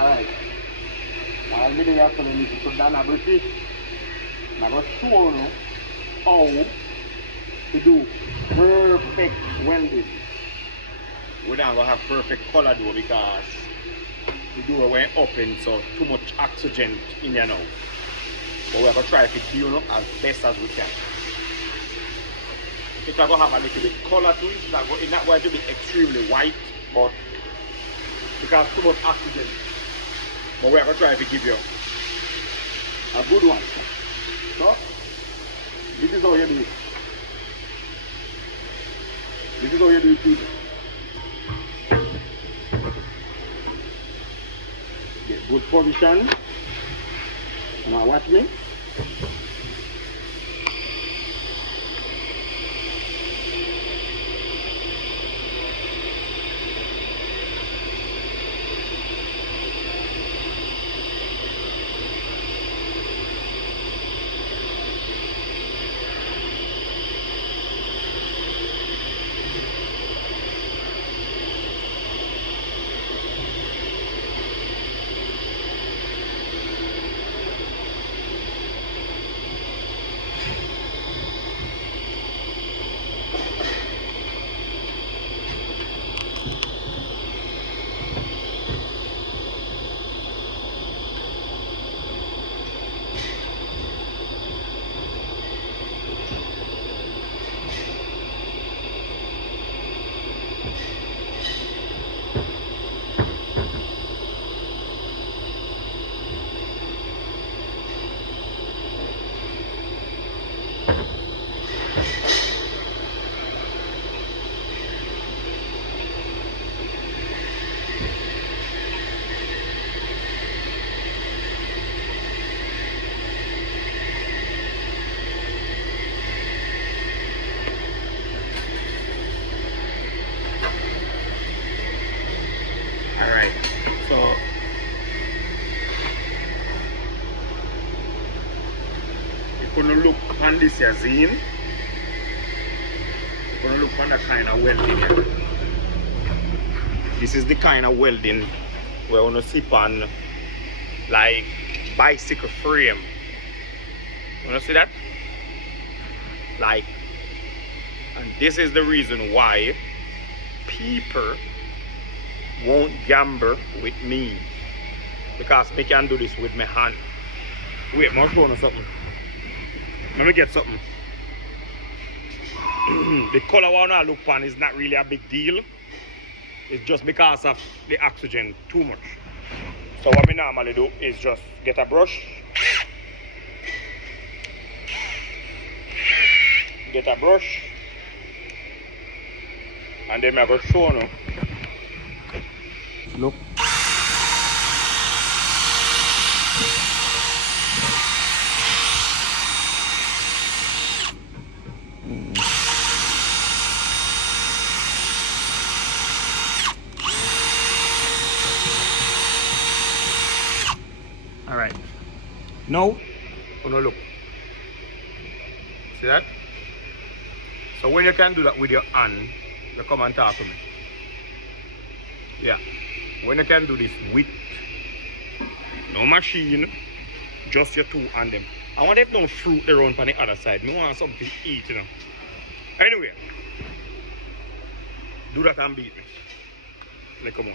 Alright. Now I'll be there for the music. So Dan I will show you how to do perfect welding. We don't gonna have perfect color though because the door went open, so too much oxygen in here now. But we're gonna try to do as best as we can. It's gonna have a little bit color to it. It's not going to be extremely white, but because too much oxygen. But we're gonna try to give you a good one. So this is how you do it. This is how you do it, people. Get good position. And now watch me. Alright, so if you look on this here zine, if you look on the kind of welding here, this is the kind of welding where you sit on like bicycle frame. You see that? Like, and this is the reason why people won't gamble with me, because I can do this with my hand. Wait, I'm showing you something. Let me get something. The color I look on is not really a big deal. It's just because of the oxygen too much. So what we normally do is just get a brush, and then I'm going to show you. Look. All right. Now, look. See that? So when you can do that with your hand, you come and talk to me. Yeah. When you can do this with no machine, just your two hand them. I want them to fruit around on the other side. I want something to eat, you know. Anyway, do that and beat me. Like, come on.